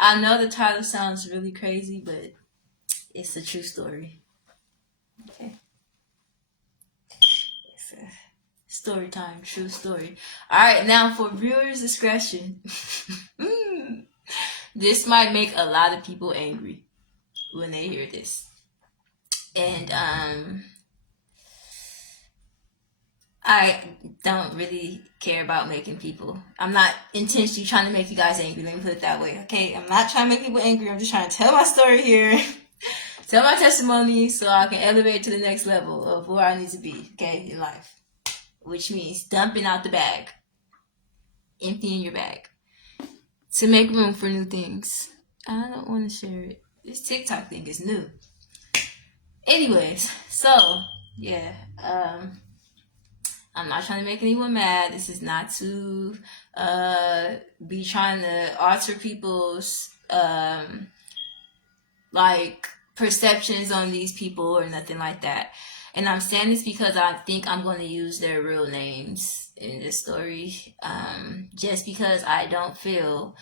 I know the title sounds really crazy, but it's a true story. Okay. It's a story time, true story. All right, now for viewers' discretion. This might make a lot of people angry when they hear this. And I don't really care about making people. I'm not intentionally trying to make you guys angry. Let me put it that way, okay? I'm not trying to make people angry. I'm just trying to tell my story here, tell my testimony, so I can elevate to the next level of where I need to be, okay, in life. Which means dumping out the bag, emptying your bag, to make room for new things. I don't want to share it. This TikTok thing is new. Anyways, so yeah, I'm not trying to make anyone mad. This is not to be trying to alter people's like perceptions on these people or nothing like that. And I'm saying this because I think I'm going to use their real names in this story, just because I don't feel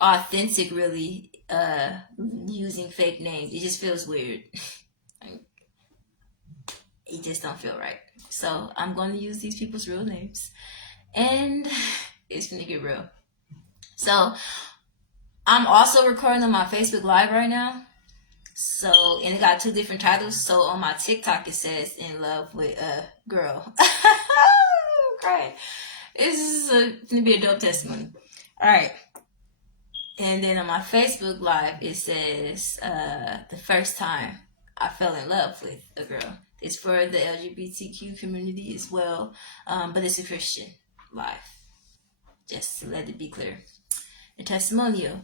authentic really using fake names. It just feels weird. It just don't feel right. So I'm going to use these people's real names, and it's going to get real. So I'm also recording on my Facebook Live right now. So, and it got two different titles. So on my TikTok, it says "In Love with a Girl." Great. This is going to be a dope testimony. All right. And then on my Facebook Live, it says the first time I fell in love with a girl. It's for the LGBTQ community as well, but it's a Christian Live. Just to let it be clear. A testimonial.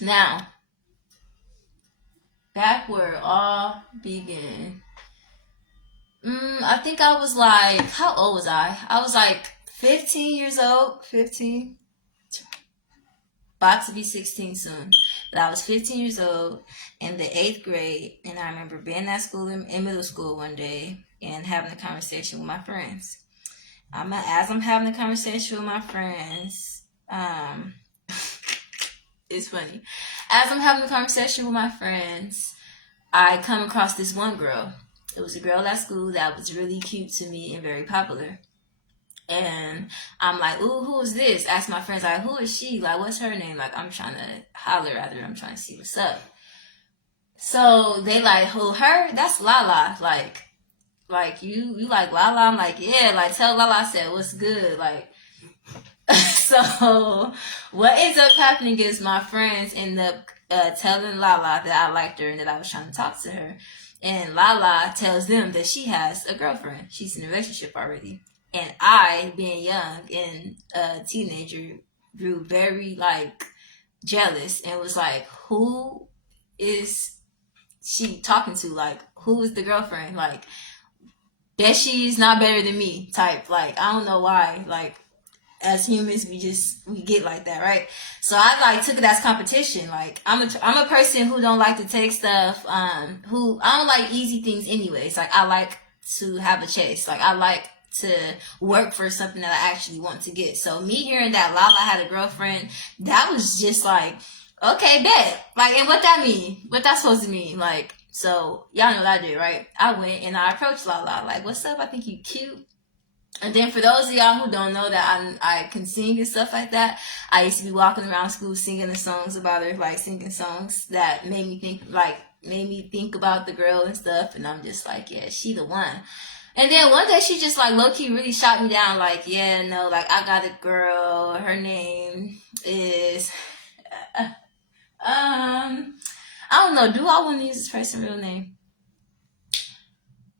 Now, back where it all began. I think I was like, how old was I? I was like 15 years old. 15. About to be 16 soon. But I was 15 years old in the 8th grade, and I remember being at school in middle school one day and having a conversation with my friends. As I'm having a conversation with my friends, it's funny. As I'm having a conversation with my friends, I come across this one girl. It was a girl at school that was really cute to me and very popular. And I'm like, ooh, who is this? Ask my friends, like, who is she? Like, what's her name? Like, I'm trying to holler at her. I'm trying to see what's up. So they like, who, her? That's Lala. Like you like Lala? I'm like, yeah. Like, tell Lala I said, what's good? Like, so what ends up happening is my friends end up telling Lala that I liked her and that I was trying to talk to her. And Lala tells them that she has a girlfriend. She's in a relationship already. And I, being young and a teenager, grew very, like, jealous and was like, who is she talking to? Like, who is the girlfriend? Like, bet she's not better than me type. Like, I don't know why. Like, as humans, we get like that, right? So I, like, took it as competition. Like, I'm a person who don't like to take stuff, who, I don't like easy things anyways. Like, I like to have a chase. Like, I like to work for something that I actually want to get. So me hearing that Lala had a girlfriend, that was just like, okay, bet. Like, and what that mean? What that supposed to mean? Like, so y'all know what I did, right? I went and I approached Lala, like, what's up? I think you cute. And then for those of y'all who don't know that I can sing and stuff like that, I used to be walking around school singing the songs about her, like singing songs that made me think about the girl and stuff. And I'm just like, yeah, she the one. And then one day she just like low-key really shot me down, like, yeah, no, like, I got a girl, her name is, I don't know, do I want to use this person's real name?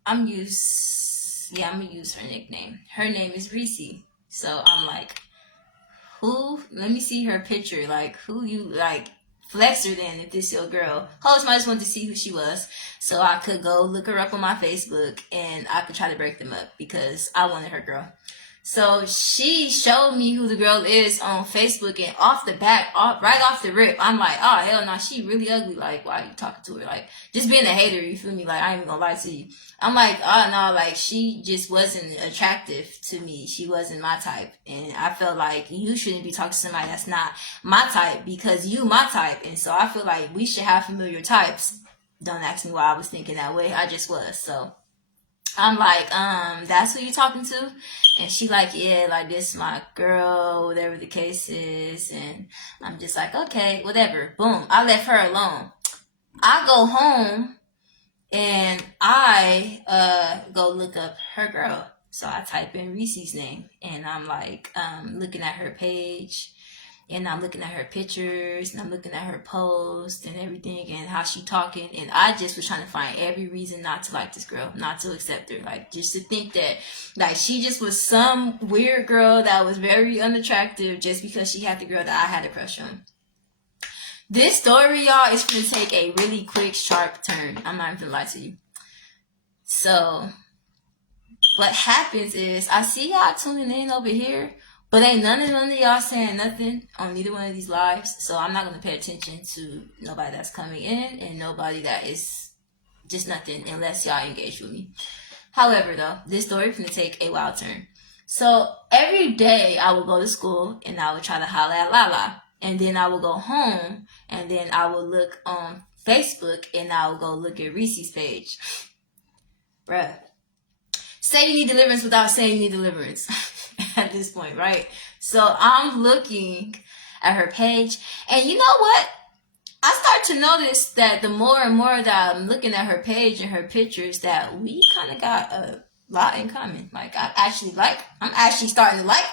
I'm gonna use her nickname. Her name is Reese. So I'm like, who, let me see her picture, like, who you, like, flex her then if this your girl. Host, I just wanted to see who she was so I could go look her up on my Facebook and I could try to break them up because I wanted her girl. So she showed me who the girl is on Facebook, and off the back, right off the rip, I'm like, oh hell no, she really ugly. Like, why are you talking to her? Like, just being a hater, you feel me? Like, I ain't even gonna lie to you. I'm like, oh no, like she just wasn't attractive to me. She wasn't my type, and I felt like you shouldn't be talking to somebody that's not my type because you my type. And so I feel like we should have familiar types. Don't ask me why I was thinking that way. I just was. So I'm like, that's who you talking to? And she like, yeah, like this my girl, whatever the case is. And I'm just like, okay, whatever. Boom. I left her alone. I go home and I go look up her girl. So I type in Reese's name and I'm like looking at her page and I'm looking at her pictures and I'm looking at her posts and everything and how she talking, and I just was trying to find every reason not to like this girl, not to accept her, like just to think that like she just was some weird girl that was very unattractive just because she had the girl that I had a crush on. This story, y'all, is gonna take a really quick, sharp turn. I'm not even gonna lie to you. So what happens is I see y'all tuning in over here, but ain't none of y'all saying nothing on neither one of these lives. So I'm not gonna pay attention to nobody that's coming in and nobody that is just nothing unless y'all engage with me. However, though, this story is gonna take a wild turn. So every day I would go to school and I would try to holler at Lala. And then I would go home and then I would look on Facebook and I would go look at Reese's page. Bruh. Say you need deliverance without saying you need deliverance at this point, right? So I'm looking at her page, and you know what? I start to notice that the more and more that I'm looking at her page and her pictures, that we kind of got a lot in common. Like I'm actually starting to like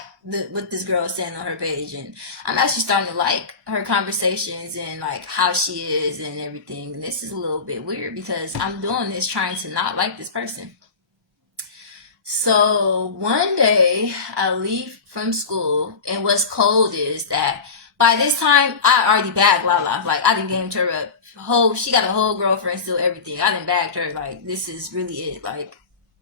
what this girl is saying on her page, and I'm actually starting to like her conversations and like how she is and everything. And this is a little bit weird because I'm doing this trying to not like this person. So one day I leave from school, and what's cold is that by this time I already bagged Lala. Like I done gamed her up. She got a whole girlfriend, still everything. I done bagged her. Like this is really it. Like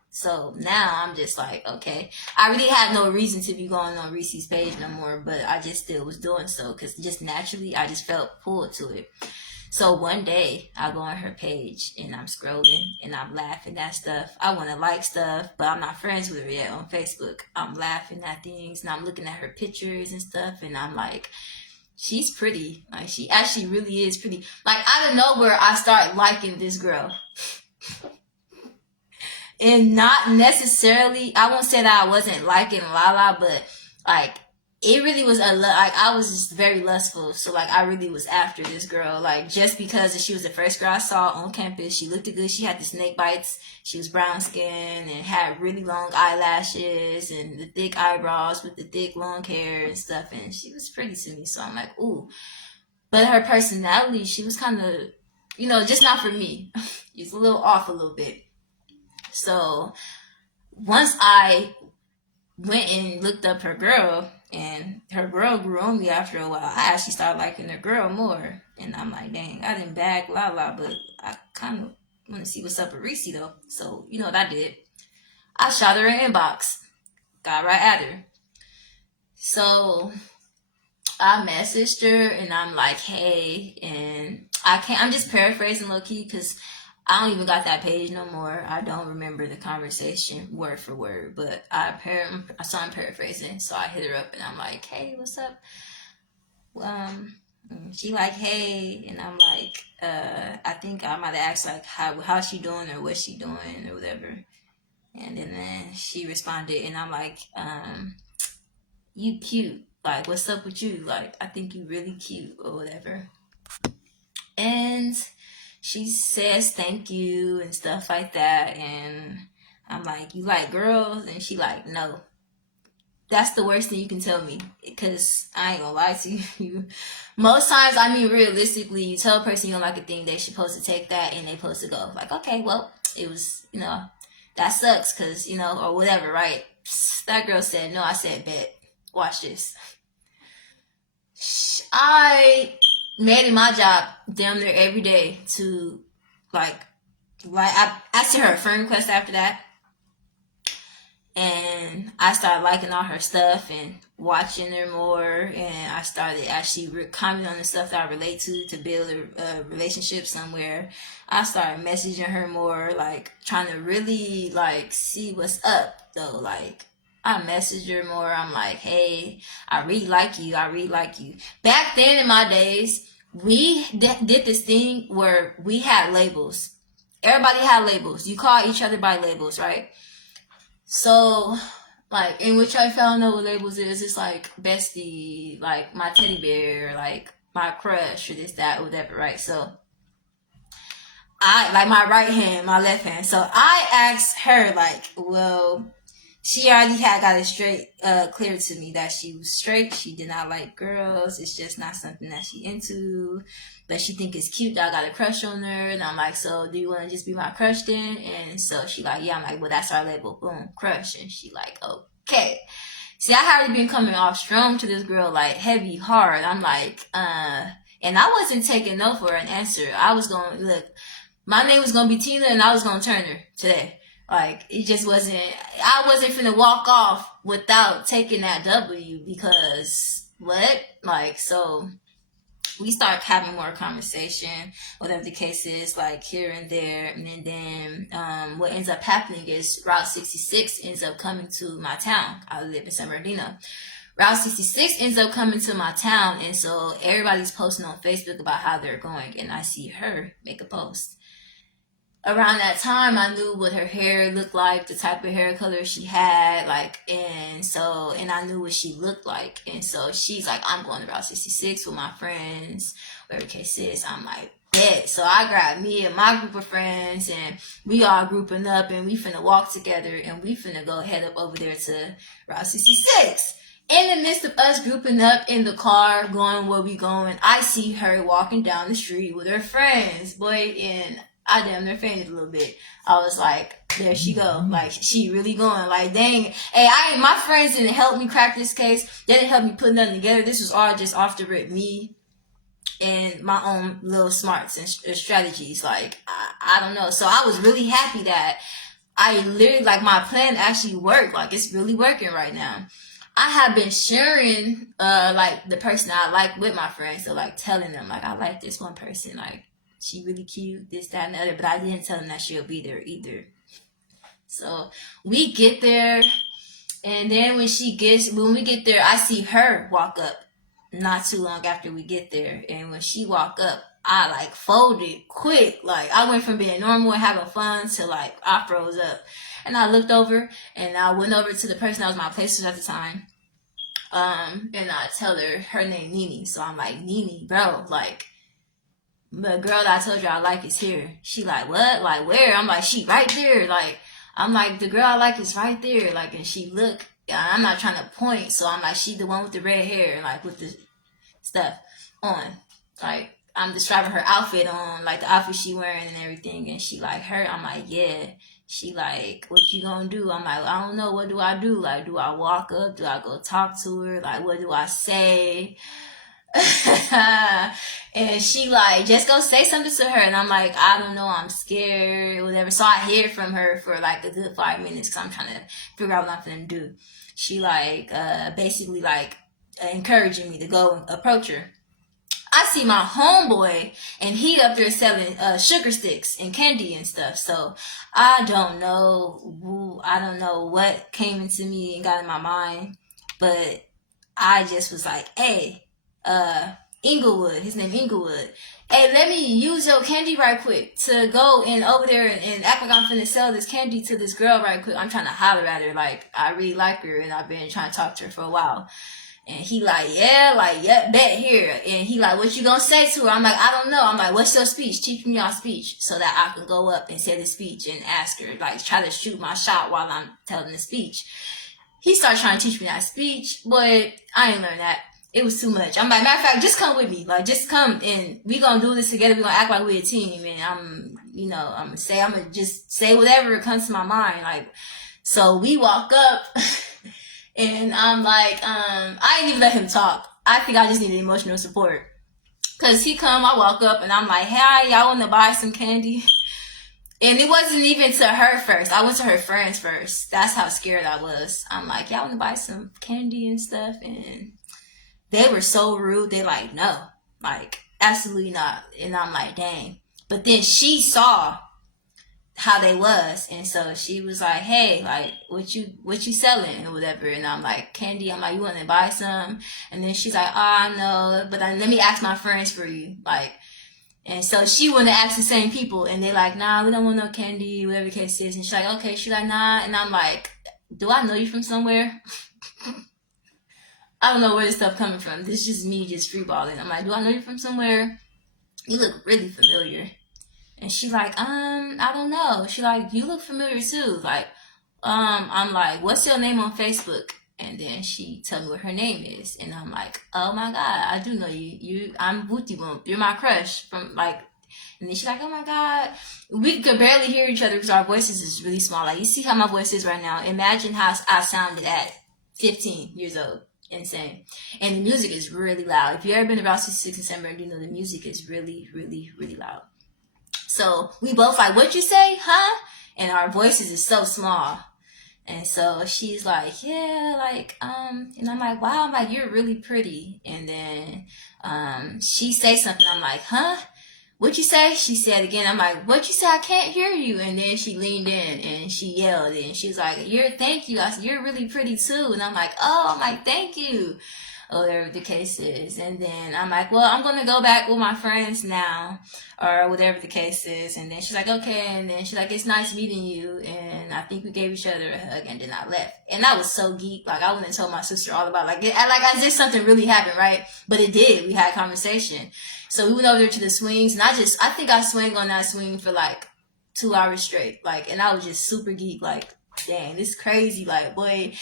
so now I'm just like, okay. I really had no reason to be going on Reese's page no more, but I just still was doing so because just naturally I just felt pulled to it. So one day I go on her page and I'm scrolling and I'm laughing at stuff. I want to like stuff, but I'm not friends with her yet on Facebook. I'm laughing at things and I'm looking at her pictures and stuff, and I'm like, she's pretty. Like she actually really is pretty. Like out of nowhere, I start liking this girl. And not necessarily, I won't say that I wasn't liking Lala, but like it really was like I was just very lustful. So like I really was after this girl, like just because she was the first girl I saw on campus. She looked good. She had the snake bites. She was brown skin and had really long eyelashes and the thick eyebrows with the thick long hair and stuff. And she was pretty to me. So I'm like, ooh. But her personality, she was kind of, just not for me. It's a little off a little bit. So once I went and looked up her girl, and her girl grew on me after a while, I actually started liking her girl more. And I'm like, dang, I didn't bag Lala, but I kind of want to see what's up with Reese though. So you know what I did? I shot her an inbox, got right at her. So I messaged her and I'm like, hey, and I'm just paraphrasing low key because I don't even got that page no more. I don't remember the conversation word for word, but I saw him paraphrasing, so I hit her up and I'm like, hey, what's up? She like, hey, and I'm like, I think I might have asked like how's she doing or what's she doing or whatever, and then she responded and I'm like, you cute, like what's up with you? Like I think you really cute or whatever, and she says thank you and stuff like that, and I'm like, you like girls? And she like, no. That's the worst thing you can tell me, because I ain't gonna lie to you. Most times, I mean, realistically, you tell a person you don't like a thing, they supposed to take that and they supposed to go like, okay, well, it was, that sucks, because, or whatever, right? That girl said no. I said bet. Watch this. I made it my job damn near every day to like I sent her a friend request after that, and I started liking all her stuff and watching her more, and I started actually commenting on the stuff that I relate to build a relationship somewhere. I started messaging her more, like trying to really like see what's up though. Like I messaged her more. I'm like, hey, I really like you. I really like you. Back then in my days, we did this thing where we had labels. Everybody had labels. You call each other by labels, right? So, like, in which I found out what labels is, it's like bestie, like my teddy bear, like my crush, or this, that, whatever, right? So, I, like my right hand, my left hand. So, I asked her, like, well, she already had got it straight, clear to me that she was straight. She did not like girls. It's just not something that she into. But she think it's cute that I got a crush on her. And I'm like, so do you want to just be my crush then? And so she like, yeah. I'm like, well, that's our label. Boom, crush. And she like, okay. See, I had been coming off strong to this girl, like heavy, hard. I'm like, and I wasn't taking no for an answer. I was going, look, my name was going to be Tina and I was going to turn her today. Like, it just wasn't, I wasn't finna walk off without taking that W because what? Like, so we start having more conversation, whatever the case is, like here and there. And then what ends up happening is Route 66 ends up coming to my town. I live in San Bernardino. Route 66 ends up coming to my town. And so everybody's posting on Facebook about how they're going. And I see her make a post. Around that time, I knew what her hair looked like, the type of hair color she had, like, and I knew what she looked like. And so she's like, I'm going to Route 66 with my friends, whatever the case is. I'm like, bet. So I grabbed me and my group of friends, and we all grouping up, and we finna walk together, and we finna go head up over there to Route 66. In the midst of us grouping up in the car, going where we going, I see her walking down the street with her friends, boy, and I damn near fainted a little bit. I was like, there she go. Like, she really going. Like, dang. Hey, my friends didn't help me crack this case. They didn't help me put nothing together. This was all just off the rip. Me and my own little smarts and strategies. Like, I don't know. So I was really happy that I literally, like, my plan actually worked. Like, it's really working right now. I have been sharing, like, the person I like with my friends. So, like, telling them, like, I like this one person. Like, she really cute, this, that, and the other. But I didn't tell them that she'll be there either. So we get there. And then when we get there, I see her walk up not too long after we get there. And when she walked up, I like folded quick. Like I went from being normal and having fun to like I froze up. And I looked over and I went over to the person that was my placers at the time. And I tell her name Nene. So I'm like, Nene, bro, like, the girl that I told you I like is here. She like, what? Like, where? I'm like, she right there. Like, I'm like, the girl I like is right there. Like, and she look, I'm not trying to point. So I'm like, she the one with the red hair, like with the stuff on. Like, I'm describing her outfit on, like the outfit she wearing and everything. And she like, her, I'm like, yeah. She like, what you gonna do? I'm like, I don't know. What do I do? Like, do I walk up? Do I go talk to her? Like, what do I say? And she like, just go say something to her. And I'm like, I don't know, I'm scared, whatever. So I hear from her for like a good 5 minutes because I'm trying to figure out what I'm gonna do. She like basically like encouraging me to go and approach her. I see my homeboy and he up there selling sugar sticks and candy and stuff. So I don't know what came into me and got in my mind, but I just was like, hey, Inglewood, his name Inglewood. Hey, let me use your candy right quick to go and over there and act like I'm finna sell this candy to this girl right quick. I'm trying to holler at her like I really like her and I've been trying to talk to her for a while. And he like, yeah, bet here. And he like, what you gonna say to her? I'm like, I don't know. I'm like, what's your speech? Teach me your speech so that I can go up and say the speech and ask her, like try to shoot my shot while I'm telling the speech. He started trying to teach me that speech, but I ain't learned that. It was too much. I'm like, matter of fact, just come with me. Like, just come and we gonna do this together. We gonna act like we're a team. And I'm gonna just say whatever comes to my mind. Like, so we walk up and I'm like, I didn't even let him talk. I think I just needed emotional support. Cause he come, I walk up and I'm like, hey, y'all wanna buy some candy? And it wasn't even to her first. I went to her friends first. That's how scared I was. I'm like, y'all want to buy some candy and stuff? And they were so rude. They like, no, like absolutely not. And I'm like, dang. But then she saw how they was, and so she was like, hey, like what you selling or whatever. And I'm like, candy. I'm like, you want to buy some? And then she's like, oh no, but then let me ask my friends for you, like. And so she wanted to ask the same people, and they like, nah, we don't want no candy, whatever the case is. And she's like, okay. She's like, nah. And I'm like, do I know you from somewhere? I don't know where this stuff coming from. This is just me just freeballing. I'm like, do I know you from somewhere? You look really familiar. And she like, I don't know. She like, you look familiar too. Like, I'm like, what's your name on Facebook? And then she tell me what her name is, and I'm like, oh my god, I do know you. I'm Booty Boom. You're my crush from like. And then she's like, oh my god, we could barely hear each other because our voices is really small. Like, you see how my voice is right now. Imagine how I sounded at 15 years old. Insane. And the music is really loud. If you ever been around 66 and 7, you know the music is really, really, really loud. So we both like, what you say, huh? And our voices is so small. And so she's like, yeah, like, and I'm like, wow, I'm like, you're really pretty. And then she say something. I'm like, huh? What you say? She said again. I'm like, what you say? I can't hear you. And then she leaned in and she yelled, and she's like, thank you. I said, you're really pretty too. And I'm like, oh, I'm like, thank you. Or whatever the case is. And then I'm like, well, I'm going to go back with my friends now, or whatever the case is. And then she's like, okay. And then she's like, it's nice meeting you. And I think we gave each other a hug, and then I left. And I was so geek. Like, I wouldn't tell my sister all about, like, as if something really happened, right? But it did. We had a conversation. So we went over there to the swings, and I think I swing on that swing for like 2 hours straight. Like, and I was just super geek. Like, dang, this is crazy. Like, boy.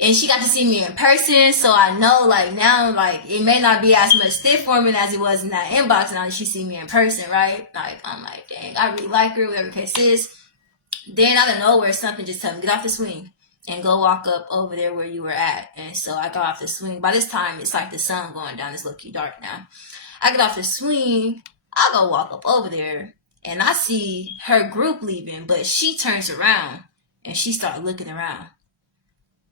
And she got to see me in person, so I know, like, now, like, it may not be as much stiff forming as it was in that inbox, and now she see me in person, right? Like, I'm like, dang, I really like her, whatever the case is. Then out of nowhere, something just told me, get off the swing and go walk up over there where you were at. And so I got off the swing. By this time, it's like the sun going down. It's low-key dark now. I get off the swing, I go walk up over there, and I see her group leaving, but she turns around, and she starts looking around.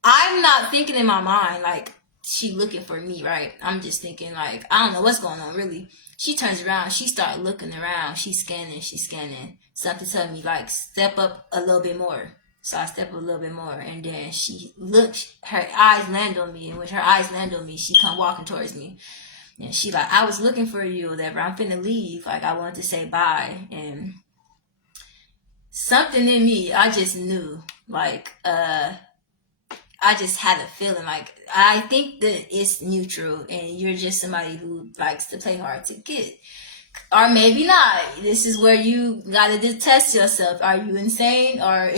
I'm not thinking in my mind, like, she looking for me, right? I'm just thinking, like, I don't know what's going on, really. She turns around, she starts looking around, she's scanning. Something telling me, like, step up a little bit more. So I step up a little bit more, and then she looks, her eyes land on me, and when her eyes land on me, she come walking towards me. And she like, I was looking for you, or whatever. I'm finna leave. Like, I wanted to say bye. And something in me, I just knew, like, I just had a feeling like, I think that it's neutral and you're just somebody who likes to play hard to get. Or maybe not. This is where you gotta test yourself. Are you insane, or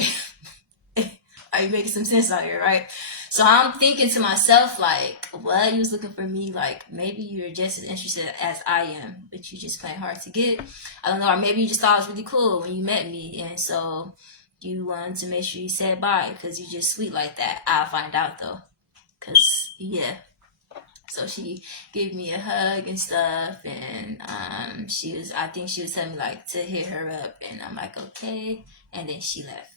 are you making some sense out here, right? So I'm thinking to myself, like, what? You was looking for me? Like, maybe you're just as interested as I am, but you just playing hard to get. I don't know. Or maybe you just thought it was really cool when you met me, and so you wanted to make sure you said bye because you're just sweet like that. I'll find out though. Because, yeah. So she gave me a hug and stuff, and I think she was telling me, like, to hit her up, and I'm like, okay. And then she left.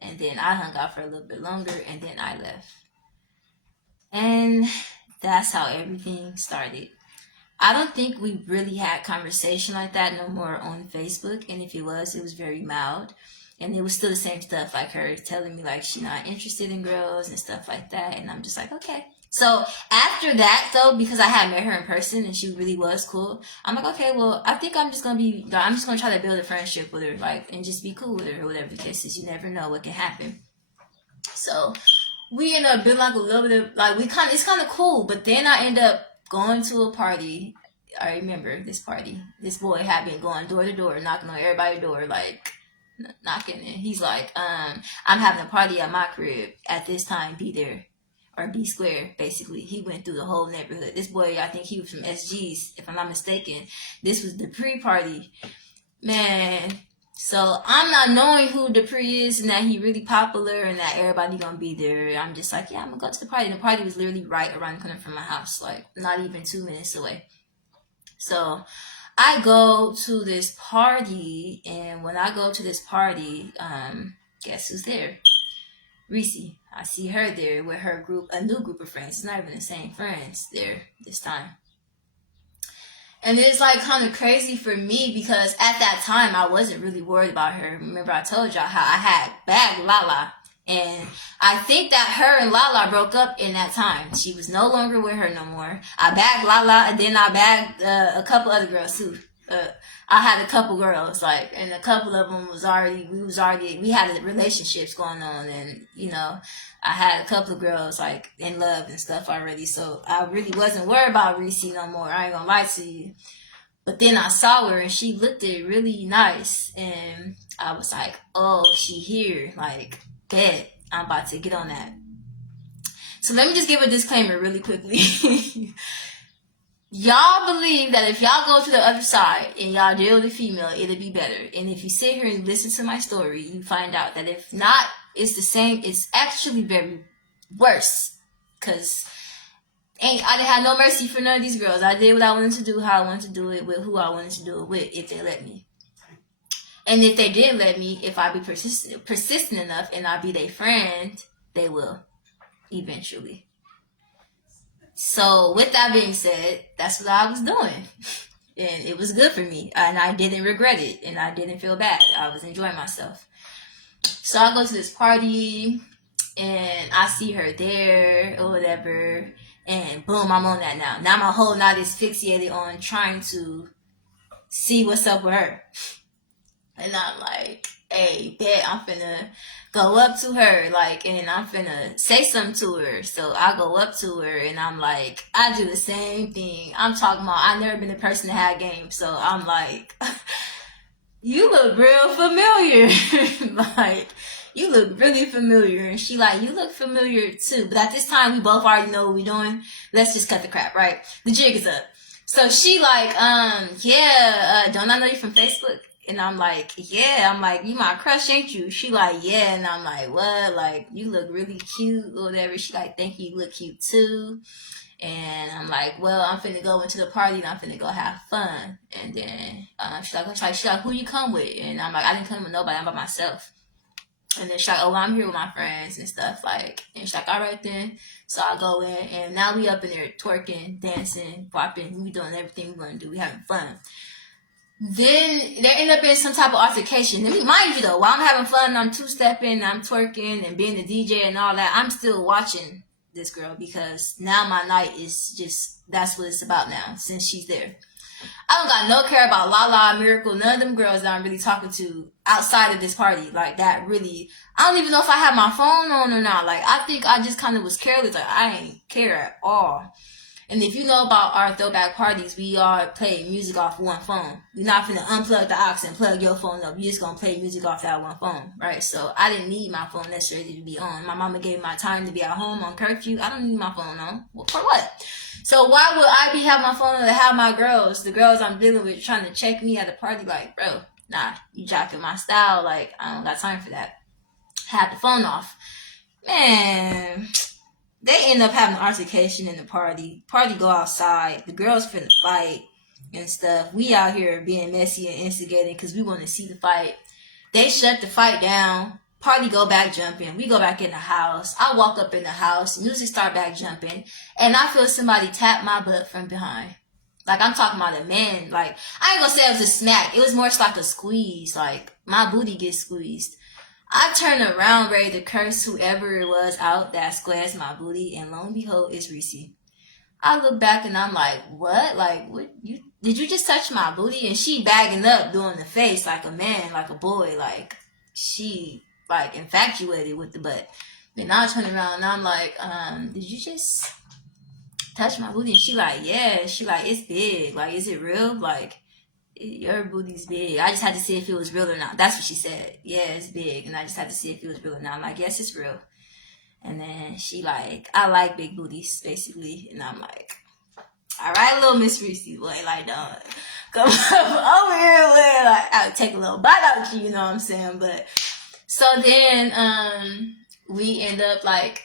And then I hung out for a little bit longer, and then I left. And that's how everything started. I don't think we really had conversation like that no more on Facebook, and if it was very mild. And it was still the same stuff, like her telling me, like, she's not interested in girls and stuff like that. And I'm just like, okay. So after that, though, because I had met her in person and she really was cool, I'm like, okay, well, I think I'm just going to try to build a friendship with her, like, and just be cool with her or whatever the case is. You never know what can happen. So we end up doing like a little bit of, like, it's kind of cool. But then I end up going to a party. I remember this party. This boy had been going door to door, knocking on everybody's door, like, knocking, and he's like, I'm having a party at my crib at this time, be there, or be square. Basically, he went through the whole neighborhood. This boy, I think he was from SG's, if I'm not mistaken. This was the pre-party, man. So I'm not knowing who Dupree is and that he really popular and that everybody gonna be there. I'm just like, yeah, I'm gonna go to the party. And the party was literally right around the corner from my house, like not even 2 minutes away. So I go to this party, and when I go to this party, guess who's there? Reese. I see her there with her group, a new group of friends. It's not even the same friends there this time. And it's like kind of crazy for me because at that time I wasn't really worried about her. Remember I told y'all how I had bagged Lala. And I think that her and Lala broke up in that time. She was no longer with her no more. I bagged Lala, and then I bagged a couple other girls too. I had a couple girls, like, and a couple of them we had relationships going on, and, you know, I had a couple of girls, like, in love and stuff already, so I really wasn't worried about Reese no more, I ain't gonna lie to you. But then I saw her, and she looked really nice, and I was like, oh, she here, like, bet I'm about to get on that. So let me just give a disclaimer really quickly. Y'all believe that if y'all go to the other side and y'all deal with a female, it'll be better. And if you sit here and listen to my story, you find out that if not, it's the same. It's actually very worse. Because I didn't have no mercy for none of these girls. I did what I wanted to do, how I wanted to do it, with who I wanted to do it with, if they let me. And if they didn't let me, if I be persistent enough and I be their friend, they will eventually. So with that being said, that's what I was doing. And it was good for me. And I didn't regret it. And I didn't feel bad. I was enjoying myself. So I go to this party and I see her there or whatever. And boom, I'm on that now. Now my whole night is fixated on trying to see what's up with her. And I'm like, hey, bet I'm finna go up to her, like, and I'm finna say something to her. So I go up to her, and I'm like, I do the same thing. I'm talking about, I've never been a person that had game. So I'm like, you look real familiar. Like, you look really familiar. And she like, you look familiar too. But at this time, we both already know what we're doing. Let's just cut the crap, right? The jig is up. So she like, don't I know you from Facebook? And I'm like, yeah. I'm like, you my crush, ain't you? She like, yeah. And I'm like, what? Like, you look really cute or whatever. She like, thank you. You look cute too. And I'm like, well, I'm finna go into the party and I'm finna go have fun. And then she's like, who you come with? And I'm like, I didn't come with nobody. I'm by myself. And then she's like, oh, well, I'm here with my friends and stuff. Like, and she's like, all right then. So I go in, and now we up in there twerking, dancing, popping. We doing everything we want to do. We having fun. Then there end up being some type of altercation. And mind you though, while I'm having fun, I'm two-stepping, I'm twerking and being the DJ and all that, I'm still watching this girl because now my night is just, that's what it's about now since she's there. I don't got no care about Lala, Miracle, none of them girls that I'm really talking to outside of this party. Like that really, I don't even know if I have my phone on or not. Like I think I just kind of was careless. Like I ain't care at all. And if you know about our throwback parties, we all play music off one phone. You're not finna unplug the aux and plug your phone up. You're just gonna play music off that one phone, right? So I didn't need my phone necessarily to be on. My mama gave me my time to be at home on curfew. I don't need my phone on. Well, for what? So why would I be having my phone on to have my girls, the girls I'm dealing with, trying to check me at a party? Like, bro, nah, you jacking my style. Like, I don't got time for that. Had the phone off. Man, they end up having an altercation in the party. Party go outside. The girls finna fight and stuff. We out here being messy and instigating because we want to see the fight. They shut the fight down. Party go back jumping. We go back in the house. I walk up in the house. Music start back jumping. And I feel somebody tap my butt from behind. Like, I'm talking about a man. Like, I ain't gonna say it was a smack. It was more like a squeeze. Like, my booty gets squeezed. I turn around ready to curse whoever it was out that squares my booty, and lo and behold, it's Reese. I look back and I'm like, what? Like, what? Did you just touch my booty? And she bagging up, doing the face like a man, like a boy, like she like infatuated with the butt. Then I turn around and I'm like, did you just touch my booty? And she like, yeah. She like, it's big. Like, is it real? Like, your booty's big. I just had to see if it was real or not. That's what she said. Yeah, it's big. And I just had to see if it was real or not. I'm like, yes, it's real. And then she like, I like big booties, basically. And I'm like, all right, little Miss Reese, boy, like, don't come over here, boy. Like, I'll take a little bite out of you, you know what I'm saying? But, so then, we end up like,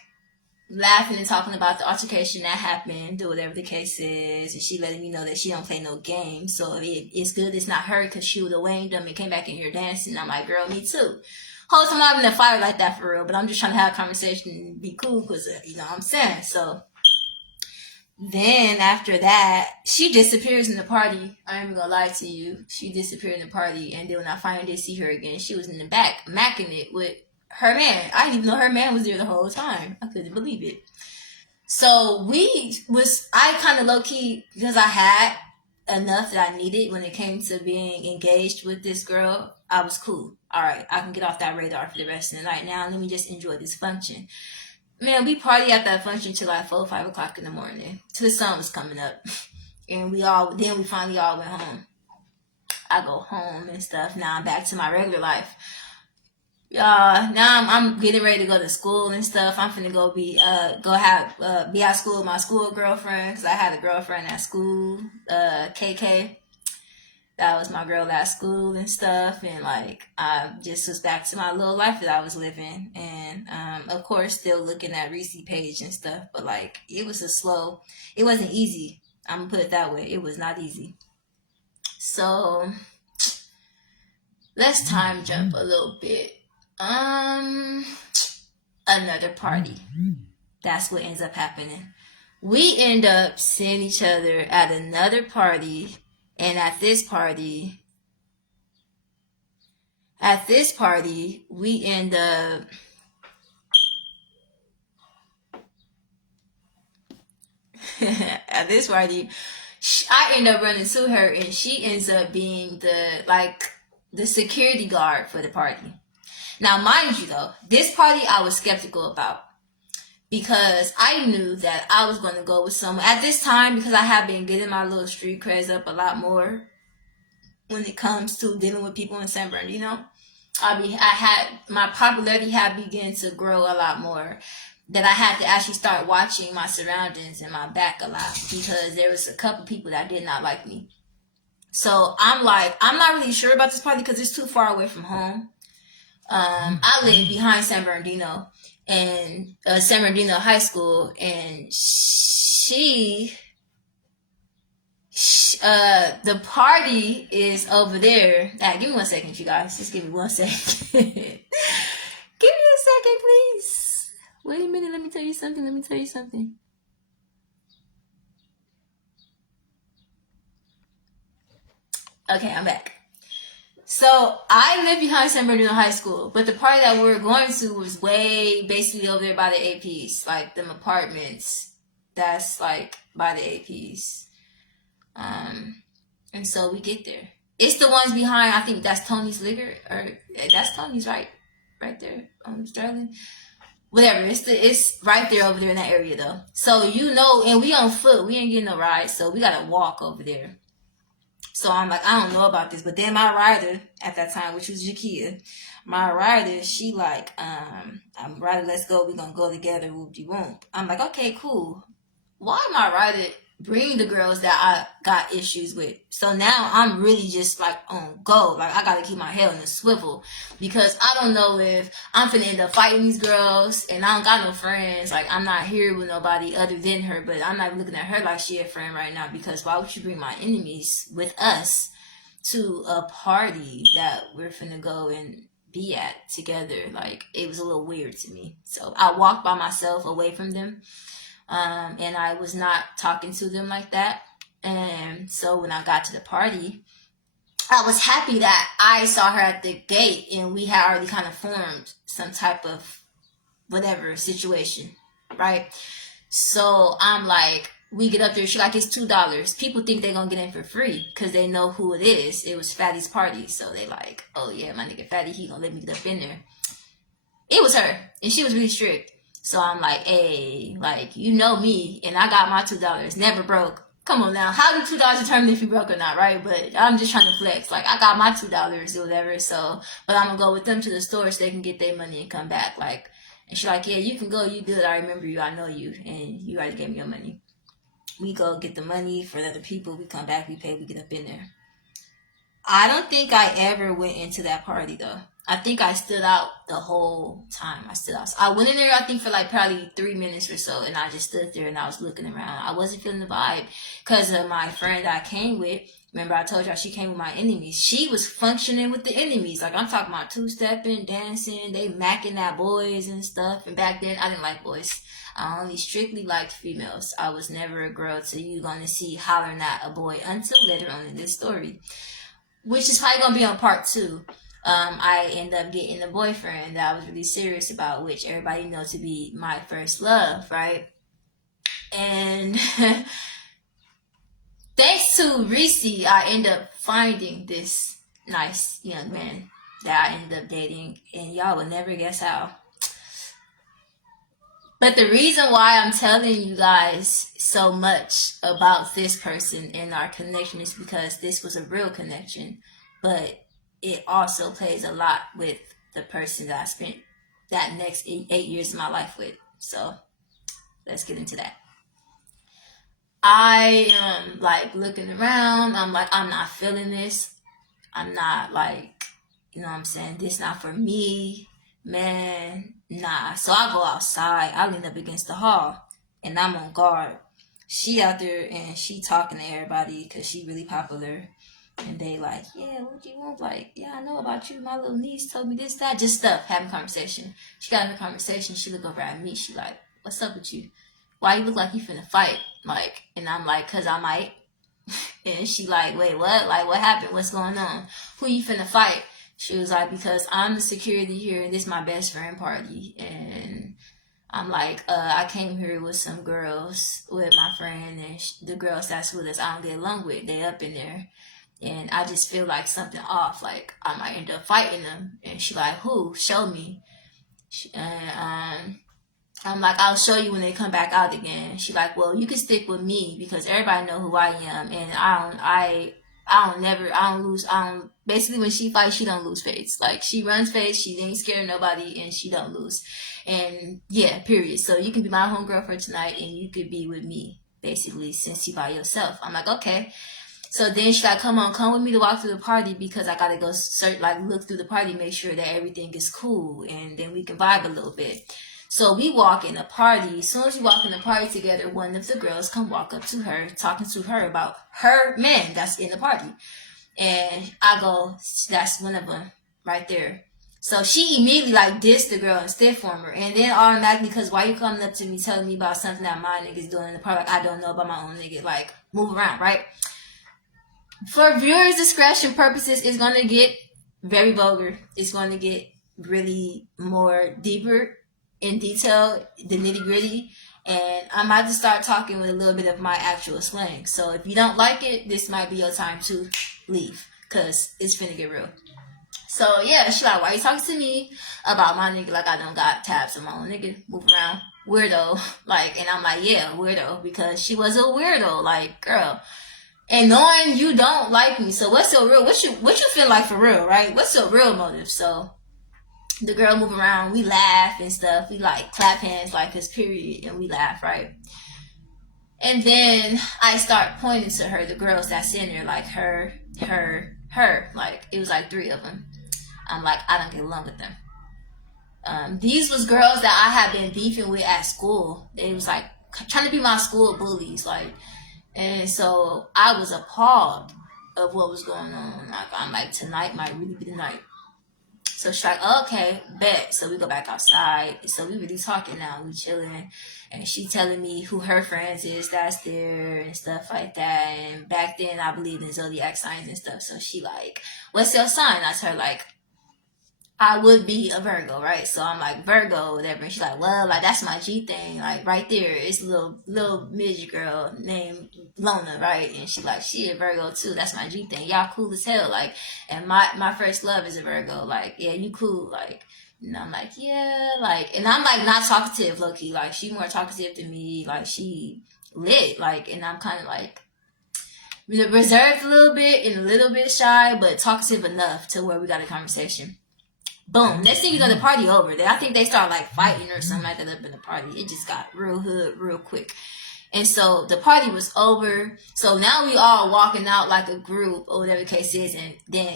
laughing and talking about the altercation that happened, or whatever the case is, and she letting me know that she don't play no games. So it's good it's not her, because she would have winged them and came back in here dancing. I'm like, girl, me too. Whole time I'm having a fight like that for real, but I'm just trying to have a conversation and be cool, because you know what I'm saying. So then after that, she disappears in the party. I ain't even gonna lie to you. She disappeared in the party, and then when I finally did see her again, she was in the back macking it with her man. I didn't even know her man was there the whole time. I couldn't believe it. So I kind of low key, because I had enough that I needed when it came to being engaged with this girl. I was cool. All right, I can get off that radar for the rest of the night. Now let me just enjoy this function. Man, we party at that function till like 4, 5 o'clock in the morning, till the sun was coming up, and we finally all went home. I go home and stuff. Now I'm back to my regular life. Now I'm getting ready to go to school and stuff. I'm finna go be at school with my school girlfriend, because I had a girlfriend at school, KK. That was my girl at school and stuff, and like I just was back to my little life that I was living, and of course still looking at Reese page and stuff, but like it wasn't easy. I'm gonna put it that way. It was not easy. So let's time jump a little bit. Another party. That's what ends up happening. We end up seeing each other at another party, and at this party, we end up at this party, I end up running to her, and she ends up being the security guard for the party. Now, mind you, though, this party I was skeptical about, because I knew that I was going to go with someone at this time, because I have been getting my little street creds up a lot more when it comes to dealing with people in San Bernardino. My popularity had begun to grow a lot more, that I had to actually start watching my surroundings and my back a lot, because there was a couple people that did not like me. So I'm like, I'm not really sure about this party because it's too far away from home. I live behind San Bernardino, and San Bernardino High School, and the party is over there. Give me 1 second, you guys. Just give me 1 second. Give me a second, please. Wait a minute. Let me tell you something. Okay, I'm back. So I live behind San Bernardino High School, but the party that we were going to was way basically over there by the APs, like them apartments that's like by the APs. And so we get there. It's the ones behind, I think that's Tony's Liquor, or that's Tony's right there on Sterling. Whatever, it's right there over there in that area though. So and we on foot, we ain't getting no ride, so we gotta walk over there. So I'm like, I don't know about this. But then my rider at that time, which was Jakia, my rider, she like, I'm rider, let's go. We're going to go together. Whoop-de-whoop. I'm like, okay, cool. Why my rider bring the girls that I got issues with? So now I'm really just like on go. Like I got to keep my head on the swivel, because I don't know if I'm finna end up fighting these girls, and I don't got no friends. Like I'm not here with nobody other than her, but I'm not looking at her like she a friend right now, because why would you bring my enemies with us to a party that we're finna go and be at together? Like it was a little weird to me. So I walked by myself away from them. And I was not talking to them like that. And so when I got to the party, I was happy that I saw her at the gate, and we had already kind of formed some type of whatever situation, right? So I'm like, we get up there, she's like, it's $2. People think they're gonna get in for free because they know who it is. It was Fatty's party. So they like, oh yeah, my nigga Fatty, he gonna let me get up in there. It was her, and she was really strict. So I'm like, hey, like, you know me, and I got my $2, never broke. Come on now, how do $2 determine if you broke or not, right? But I'm just trying to flex. Like, I got my $2 or whatever, so, but I'm gonna go with them to the store so they can get their money and come back. Like, and she's like, yeah, you can go, you good, I remember you, I know you, and you already gave me your money. We go get the money for the other people, we come back, we pay, we get up in there. I don't think I ever went into that party, though. I think I stood out the whole time. I stood out. I went in there, I think, for like probably 3 minutes or so, and I just stood there and I was looking around. I wasn't feeling the vibe because of my friend that I came with. Remember, I told y'all she came with my enemies. She was functioning with the enemies. Like, I'm talking about two-stepping, dancing, they macking at boys and stuff. And back then, I didn't like boys. I only strictly liked females. I was never a girl till you gonna see hollering at a boy until later on in this story, which is probably gonna be on part 2. I end up getting a boyfriend that I was really serious about, which everybody knows to be my first love, right? And thanks to Reese, I end up finding this nice young man that I ended up dating, and y'all will never guess how. But the reason why I'm telling you guys so much about this person and our connection is because this was a real connection, but it also plays a lot with the person that I spent that next 8 years of my life with. So let's get into that. I am like looking around. I'm like, I'm not feeling this. I'm not like, you know what I'm saying? This not for me, man. Nah. So I go outside. I lean up against the hall and I'm on guard. She out there and she talking to everybody because she really popular. And they like, yeah, what do you want? Like, yeah, I know about you. My little niece told me this, that, just stuff, having conversation. She got in a conversation. She look over at me. She like, what's up with you? Why you look like you finna fight? Like, and I'm like, cause I might. And she like, wait, what? Like, what happened? What's going on? Who you finna fight? She was like, because I'm the security here and this is my best friend party. And I'm like, I came here with some girls, with my friend, and the girls that's with us, I don't get along with. They up in there. And I just feel like something off, like I might end up fighting them. And she like, who? Show me. And I'm like, I'll show you when they come back out again. She like, well, you can stick with me because everybody know who I am, and I don't lose. Basically when she fights, she don't lose face. Like she runs face, she ain't scared of nobody, and she don't lose. And yeah, period. So you can be my homegirl for tonight, and you could be with me, basically, since you by yourself. I'm like, okay. So then she like, come with me to walk through the party because I gotta go look through the party, make sure that everything is cool, and then we can vibe a little bit. So we walk in the party. As soon as we walk in the party together, one of the girls come walk up to her, talking to her about her man that's in the party. And I go, that's one of them right there. So she immediately like dissed the girl and stiff form her. And then automatically, because why you coming up to me telling me about something that my nigga's doing in the party, like I don't know about my own nigga, like move around, right? For viewers' discretion purposes, it's going to get very vulgar. It's going to get really more deeper in detail, the nitty gritty. And I'm about to start talking with a little bit of my actual slang. So if you don't like it, this might be your time to leave because it's finna get real. So yeah, she like, why you talking to me about my nigga like I don't got tabs on my own nigga? Move around. Weirdo. Like, and I'm like, yeah, weirdo. Because she was a weirdo. Like, girl. And knowing you don't like me, so what's your real, what you feel like for real, right? What's your real motive? So the girl move around, we laugh and stuff, we like clap hands like this period, and we laugh, right? And then I start pointing to her, the girls that's in there, like her, like it was like 3 of them. I'm like, I don't get along with them. These was girls that I had been beefing with at school. They was like trying to be my school bullies, like. And so I was appalled of what was going on. Like, I'm like, tonight might really be the night. So she's like, okay, bet. So we go back outside. So we really talking now. We chilling. And she telling me who her friends is that's there and stuff like that. And back then I believed in zodiac signs and stuff. So she like, what's your sign? I told her like, I would be a Virgo, right? So I'm like, Virgo, whatever. And she's like, well, like, that's my G thing. Like, right there, it's a little midget girl named Lona, right? And she like, she a Virgo, too. That's my G thing. Y'all cool as hell. Like, and my first love is a Virgo. Like, yeah, you cool. Like, and I'm like, yeah. Like, and I'm, like, not talkative, low-key. Like, she more talkative than me. Like, she lit. Like, and I'm kind of, like, reserved a little bit and a little bit shy, but talkative enough to where we got a conversation. Boom. Next thing you know, the party over. I think they start like fighting or something like that up in the party. It just got real hood real quick. And so the party was over. So now we all walking out like a group or whatever the case is. And then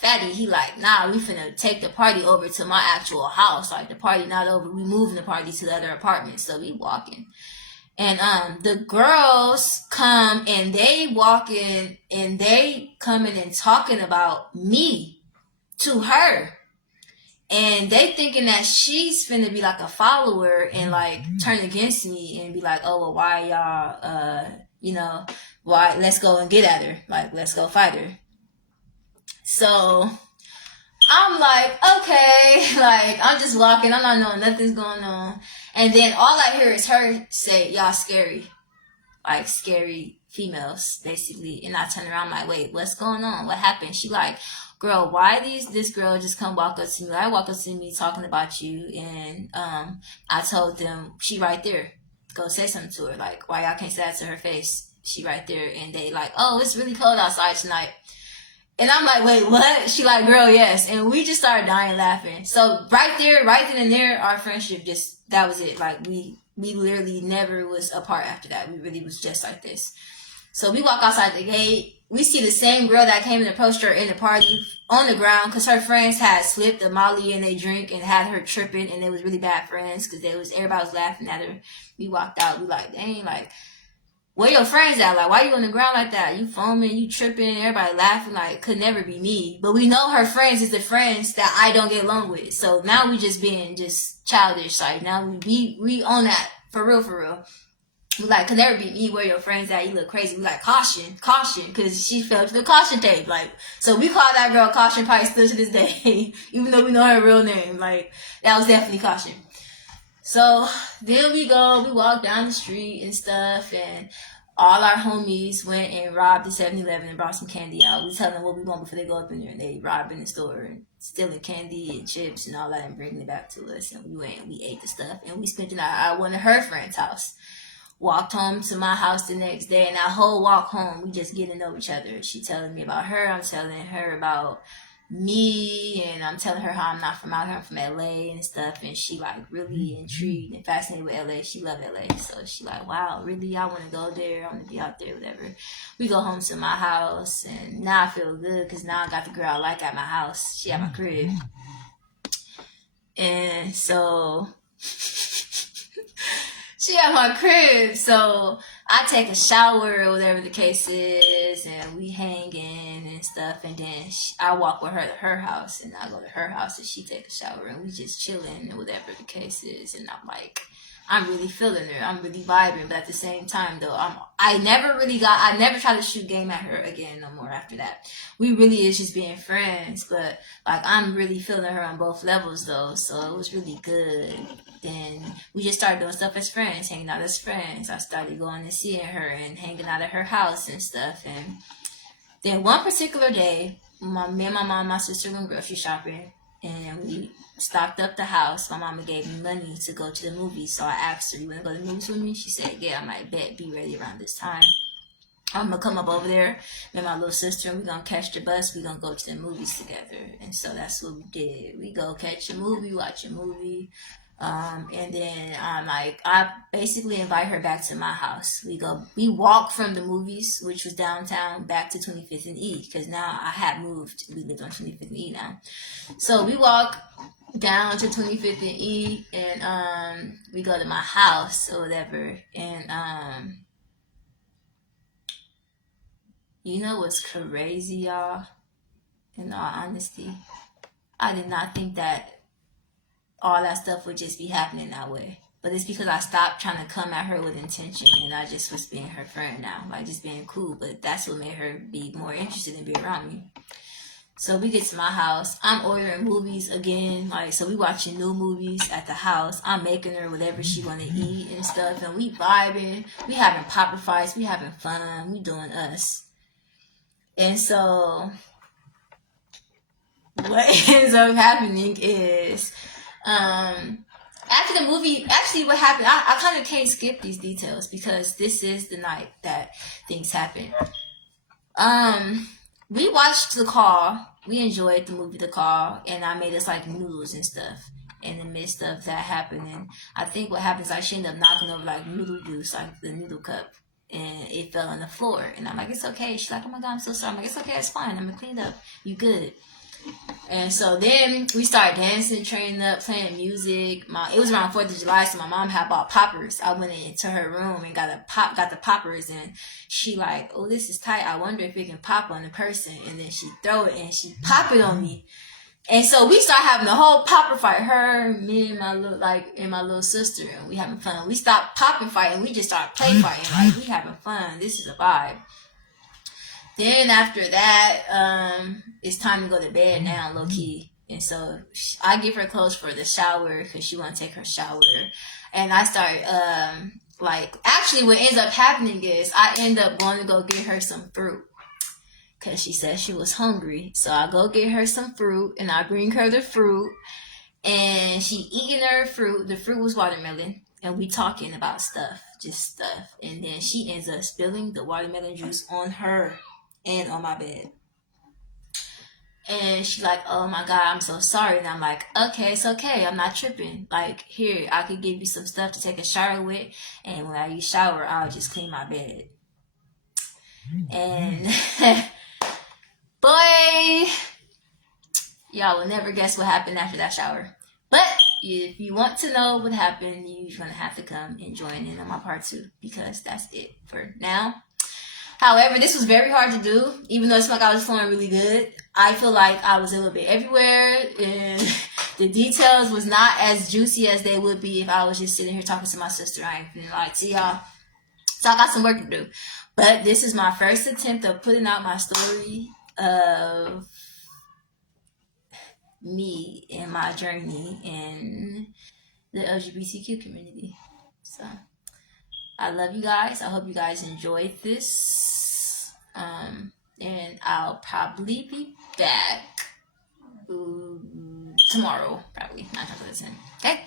Fatty, he like, nah, we finna take the party over to my actual house. Like the party not over. We moving the party to the other apartment. So we walking. And the girls come and they walking and they coming and talking about me to her. And they thinking that she's finna be like a follower and like turn against me and be like, oh, well, why y'all, why, let's go and get at her. Like, let's go fight her. So I'm like, okay, like, I'm just walking. I'm not knowing nothing's going on. And then all I hear is her say, y'all scary. Like, scary females, basically. And I turn around, I'm like, wait, what's going on? What happened? She like, girl, why this girl just come walk up to me? I walk up to me talking about you. And I told them, she right there. Go say something to her. Like, why y'all can't say that to her face? She right there. And they like, oh, it's really cold outside tonight. And I'm like, wait, what? She like, girl, yes. And we just started dying laughing. So right there, right then and there, our friendship just, that was it. Like we literally never was apart after that. We really was just like this. So we walk outside the gate. We see the same girl that came and approached her in the party on the ground because her friends had slipped a Molly in their drink and had her tripping, and they was really bad friends because everybody was laughing at her. We walked out. We like, dang, like, where your friends at? Like, why you on the ground like that? You foaming, you tripping, everybody laughing. Like, could never be me. But we know her friends is the friends that I don't get along with. So now we just being just childish. Like, now we on that. For real, for real. We like, could never be me. Where your friends at? You look crazy. We like, caution, because she fell to the caution tape. Like, so we call that girl Caution probably still to this day. Even though we know her real name. Like, that was definitely Caution. So then we walk down the street and stuff, and all our homies went and robbed the 7-Eleven and brought some candy out. We tell them what we want before they go up in there, and they rob in the store and stealing candy and chips and all that and bringing it back to us. And we went and we ate the stuff, and we spent the night at one of her friend's house. Walked home to my house the next day, and that whole walk home, we just getting to know each other. She telling me about her, I'm telling her about me, and I'm telling her how I'm not from out here, I'm from LA and stuff, and she like really intrigued and fascinated with LA. She love LA, so she like, wow, really, I want to go there, I want to be out there, whatever. We go home to my house, and now I feel good because now I got the girl I like at my house. She at my crib, and so she at my crib, so I take a shower or whatever the case is, and we hanging and stuff, and then I walk with her to her house, and I go to her house, and she take a shower, and we just chilling, and whatever the case is, and I'm like, I'm really feeling her, I'm really vibing, but at the same time, though, I never tried to shoot game at her again no more after that. We really is just being friends, but, like, I'm really feeling her on both levels, though, so it was really good. Then we just started doing stuff as friends, hanging out as friends. I started going and seeing her and hanging out at her house and stuff. And then one particular day, me and my mom and my sister went grocery shopping, and we stocked up the house. My mama gave me money to go to the movies, so I asked her, you want to go to the movies with me? She said, yeah. I'm like, bet, be ready around this time. I'm going to come up over there with my little sister, and we're going to catch the bus. We're going to go to the movies together. And so that's what we did. We go catch a movie, watch a movie. And then I basically invite her back to my house. We walk from the movies, which was downtown, back to 25th and E, because now I had moved. We lived on 25th and E now. So we walk down to 25th and E, and we go to my house or whatever. And you know what's crazy, y'all? In all honesty, I did not think that all that stuff would just be happening that way. But it's because I stopped trying to come at her with intention, and I just was being her friend now, like just being cool. But that's what made her be more interested in being around me. So we get to my house. I'm ordering movies again, like, so we watching new movies at the house. I'm making her whatever she want to eat and stuff, and we vibing. We having popper fights. We having fun. We doing us. And so what ends up happening is, after the movie, actually what happened, I kind of can't skip these details because this is the night that things happen. We watched The Call. We enjoyed the movie The Call, and I made us like noodles and stuff. in the midst of that happening. I think what happens, like, she ended up knocking over like noodle juice, like the noodle cup, and it fell on the floor. And I'm like, it's okay. She's like, oh my God, I'm so sorry. I'm like, it's okay, it's fine. I'm gonna clean up. You good. And so then we started dancing, training up, playing music. It was around 4th of July, so my mom had bought poppers. I went into her room and got the poppers, and she like, oh, this is tight. I wonder if it can pop on the person. And then she throw it and she pop it on me. And so we start having the whole popper fight. Her, me, and my little sister, and we having fun. We stopped popping fighting. We just started play fighting. Like, we having fun. This is a vibe. Then after that, it's time to go to bed now, low key. And so I give her clothes for the shower because she want to take her shower. And I start, actually what ends up happening is I end up going to go get her some fruit because she said she was hungry. So I go get her some fruit and I bring her the fruit. And she eating her fruit. The fruit was watermelon. And we talking about stuff, just stuff. And then she ends up spilling the watermelon juice on her and on my bed. And she's like, oh my God, I'm so sorry. And I'm like, okay, it's okay. I'm not tripping. Like, here, I could give you some stuff to take a shower with. And when you shower, I'll just clean my bed. And, boy, y'all will never guess what happened after that shower. But if you want to know what happened, you're going to have to come and join in on my part 2. Because that's it for now. However, this was very hard to do, even though it's like I was flowing really good. I feel like I was a little bit everywhere, and the details was not as juicy as they would be if I was just sitting here talking to my sister. I ain't feeling like, see y'all. So I got some work to do. But this is my first attempt of putting out my story of me and my journey in the LGBTQ community. So I love you guys. I hope you guys enjoyed this. And I'll probably be back tomorrow, probably 9 times out of 10. Okay?